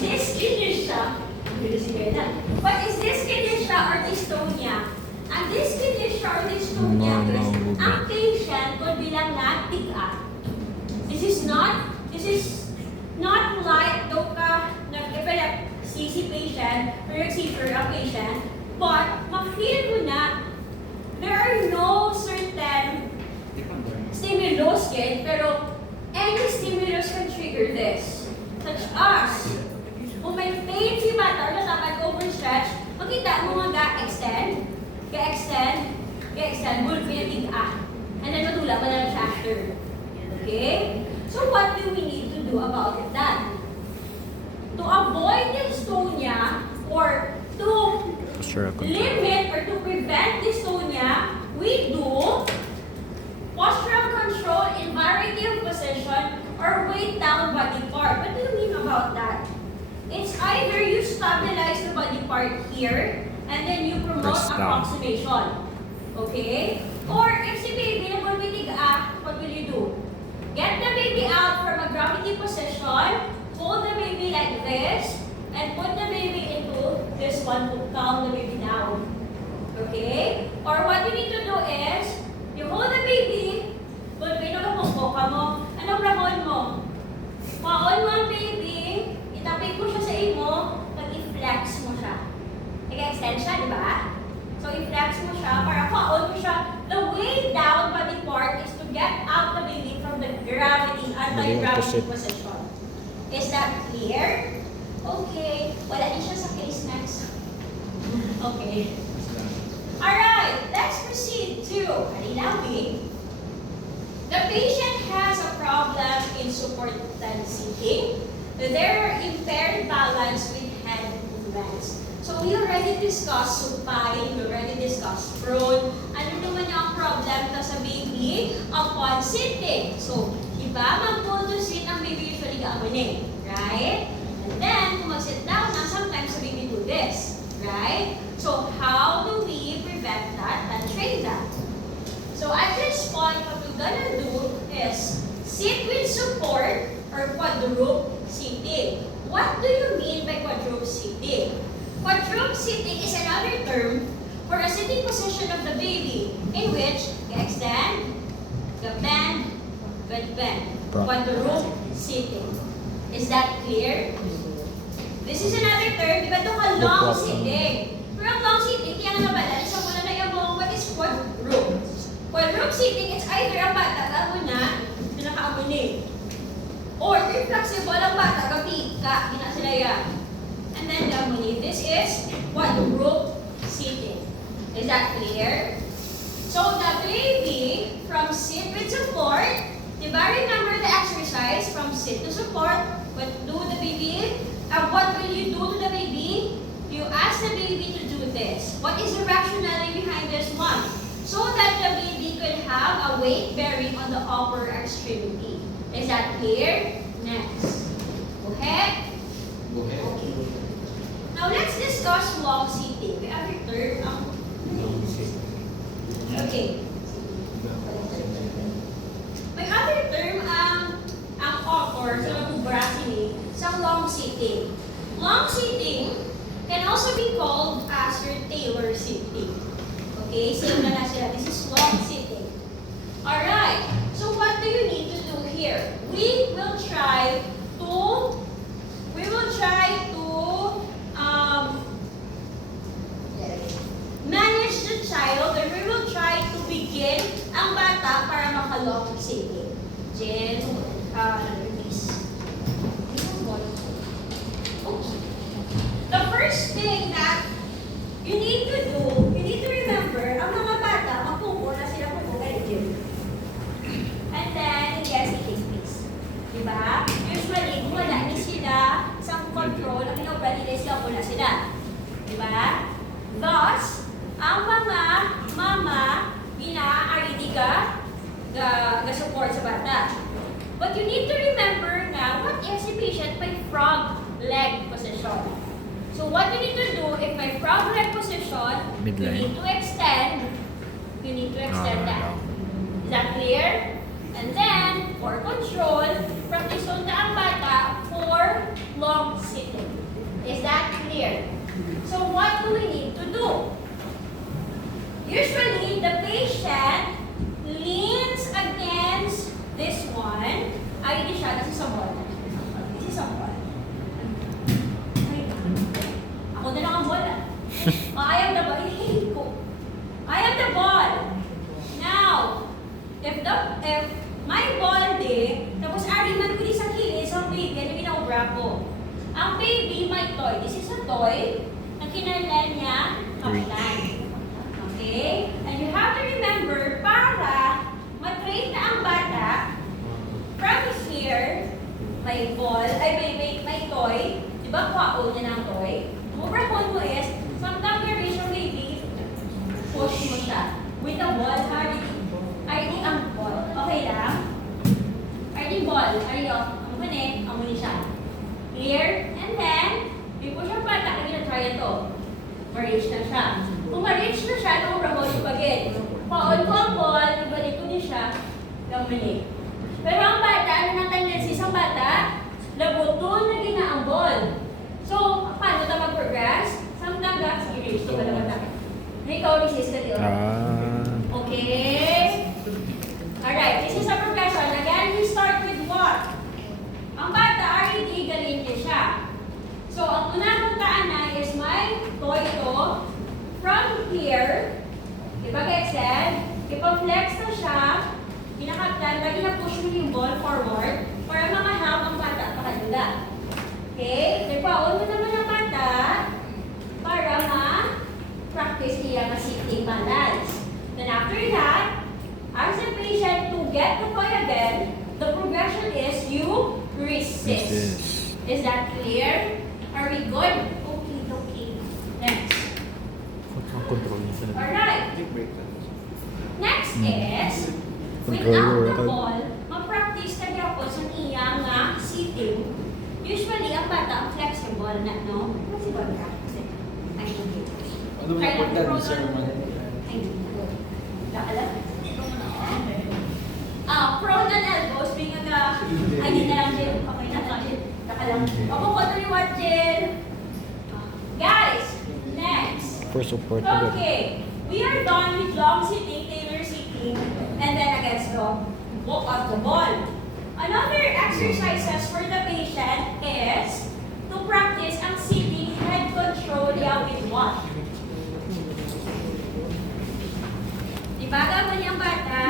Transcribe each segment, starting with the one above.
dyskinesia? What is dyskinesia or dystonia? Ang dyskinesia or dystonia is ang patient kung bilang nagtiga. This is not like do ka nag-epilepsy si patient or nag-seizure ang patient, but ma-feel mo na there are no certain stimulus yet, pero any stimulus can trigger this. Such as, kung may pain si bata or natapad overstretch, makita mo nga ga-extend, bulbing and then matula pa na siya after. Okay? So what do we need to do about that? To avoid dystonia or to limit or to prevent dystonia, we do postural control in variety of position or weight down body part. What do you mean about that? It's either you stabilize the body part here and then you promote approximation. Okay? Or if si baby na what will you do? Get the baby out from a gravity position, hold the baby like this, and put the baby into this one to calm the baby down. Okay? Or what you need to do is, you hold the baby, but pinakamuko ka mo, anong rahon mo? Paon mo ang baby, itapik mo siya sa imo, pag-i-flex mo siya. Nag-extend siya, di ba? So, i-flex mo siya, para paon mo siya. The way down body part is to get out the baby from the gravity, anti-gravity position. Is that clear? Okay. Wala din siya sa case next. Okay. Alright, let's proceed to Halinawin. The patient has a problem in support sitting. There are impaired balance with hand movements. So we already discussed supine, we already discussed prone. Ano naman yung problem ka sa baby upon sitting? So, diba, mag-pull to sit ang baby usually gaamunin, right? And then, kung mag-sit down na, sometimes the baby do this, right? So, how do we prevent that and train that? So, at this point, what we're gonna do is sit with support or quadruped sitting. What do you mean by quadruped sitting? Quadruped sitting is another term for a sitting position of the baby in which you extend, you bend, quadruped sitting. Is that clear? This is another term, di ba ito ka long sitting? Pero ang long sitting, kaya nga pala, isa muna na yung what is quadruped? Quadruped sitting is either ang bata gamo na nakaamuni. Or if flexible ang bata, kapika, gina sila yan. And then gamuni. This is quadruped sitting. Is that clear? So the baby from sit with support, diba remember the exercise from sit to support? What do the baby? What will you do to the baby? You ask the baby to do this. What is the rationale behind this one? So that the baby could have a weight bearing on the upper extremity. Is that clear? Next. Go ahead. Okay. Now let's discuss long sitting. We have your third. Okay. May other term ang author sa Brasini sa long sitting. Long sitting can also be called as your Taylor sitting. Okay, same na sila. This is long sitting. Alright, so what do you need to do here? We will try to manage the child, or we will try to begin ang bata para maka-long sitting. Jen, release. Okay. The first thing that you need to do, you need to remember, ang mga bata, magpupo na sila po ganyan. And then, yes, please. Diba? Usually, wala ni sila sa control, ang inaubali nila sila muna sila. Diba? Thus, ang mga mama, gina-RED ka, support sa bata. But you need to remember na, what if si patient may frog leg position? So what you need to do, if may frog leg position, Midline. you need to extend that. Is that clear? And then, for control, practice on ang bata for long sitting. Usually, the patient leans against this one. Ay, hindi siya. This is a ball. This is a ball. Ay, ako na lang ang ball. I am the ball. Hihihit ko. I am the ball. Now, if my ball din, tapos ari man ko sa kilis, ang baby, ano ginaubra ko? Ang baby, my toy. This is a toy. Ang kinalan niya, kapitan. Okay? And you have to remember, para mag-train na ang bata, from here, may ball, ay may toy. Di ba kwaon niya ng toy? Mubrakon mo is, sometimes you raise your baby, push mo siya. With the ball, ay di ang ball. Okay lang? Ay di ball. Ay di, ang manin, ang muni siya. Clear? And then, i-push ang bata, kami na-try ito. Ma-reach na siya. Kung ma-reach na siya, lumabrakon yung bagay. Paon ko ang ball, ibalik ko din siya, lang mani. Pero ang bata, ano nang tendency sa bata? Labuton na gina ang ball. So, paano ito mag-progress? Sometimes, i-reach ito ba naman natin? Ikaw, resist ka dito. Okay? Alright, this is a progression. Again, we start with what? Ang bata, already galing niya siya. So, ang unang puntaan na is my toy to. From here, diba guys said, ipag-flex na siya, pinakaplan, lagi na push mo yung ball forward para makahelp ang bata at pakalula. Okay? Ipaon mo naman ang bata para ma-practice niya ma-sitting balance. Then after that, ask the patient to get the toy again. The progression is you resist. Is that clear? Are we good? Okay. Next. Alright. Next is, without the ball, mag-practice ka gyapon sa iya nga sitting. Usually, ang bata ang flexible na, no? Flexible ka. Ay, hindi. Ano mo po dad, sir? Ay, hindi. Alam? Prone and elbows, being ay, hindi na lang din. Okay na lang din. Nakalang. Ako po ito ni Watjil. Guys, next. For support. Okay. We are done with long sitting, tailor sitting, and then against the walk of the ball. Another exercises for the patient is to practice ang sitting head control with what? Ibaga mo niyang bata.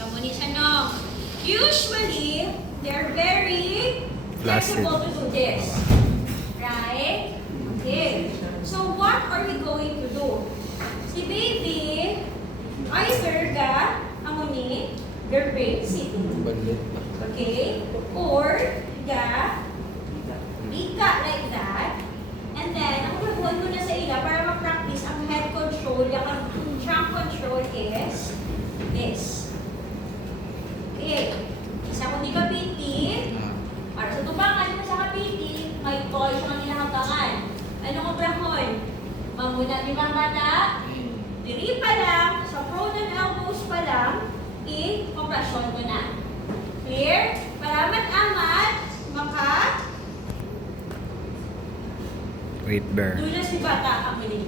Gamuni siya no. Usually, they're very flexible to do this. Right? Okay. So, what are we going to do? Si baby, either ga, amuni, your brain sitting. Okay? Or, ga, bika like that. And then, ang gagawin mo na sa ila para ma-practice ang head control, yung trunk control is this. Okay. Isa kung di ka piti, para sa tubangan mo sa kapiti, may toy siya ang hinahatangan. Ano ko brahon? Mamuna di ba bata? Diri pa lang, sa prone and elbows pa lang, i-compression ko na. Clear? Para mat-amat, Weight bear. doon si bata ang muli.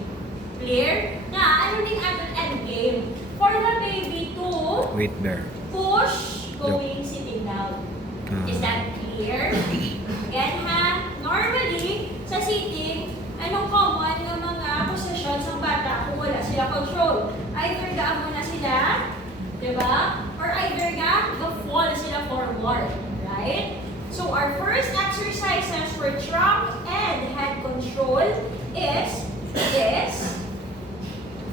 Clear? Na, ano din ating end game? For the baby to Weight bear. push going sitting down. Is that clear? Again ha, normally, sa sitting, anong common ng mga posisyon sa bata kung wala sila control? Either gaan mo na sila, di ba? Or either ga-fall sila forward. Right? So our first exercises for trunk and head control is this.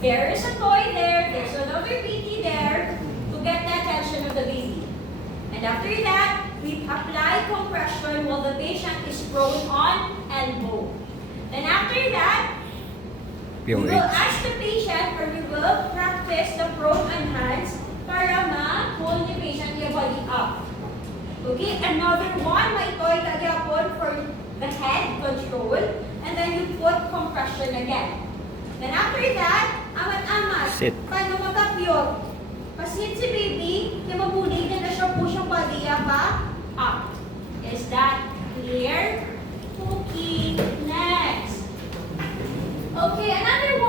There is a toy there, there's another PT there to get the attention of the baby. And after that, we apply compression while the patient is prone on elbow. Then after that, we will ask the patient or we will practice the prone on hands para ma-hold the patient yung body up. Okay, another one, may toy tagyapon for the head control, and then you put compression again. Then after that, amat-amat. Sit. Paano magkapyot? Pasit si baby, kaya mabulig na siya push yung body pa up. Is that clear? Okay, next. Okay, another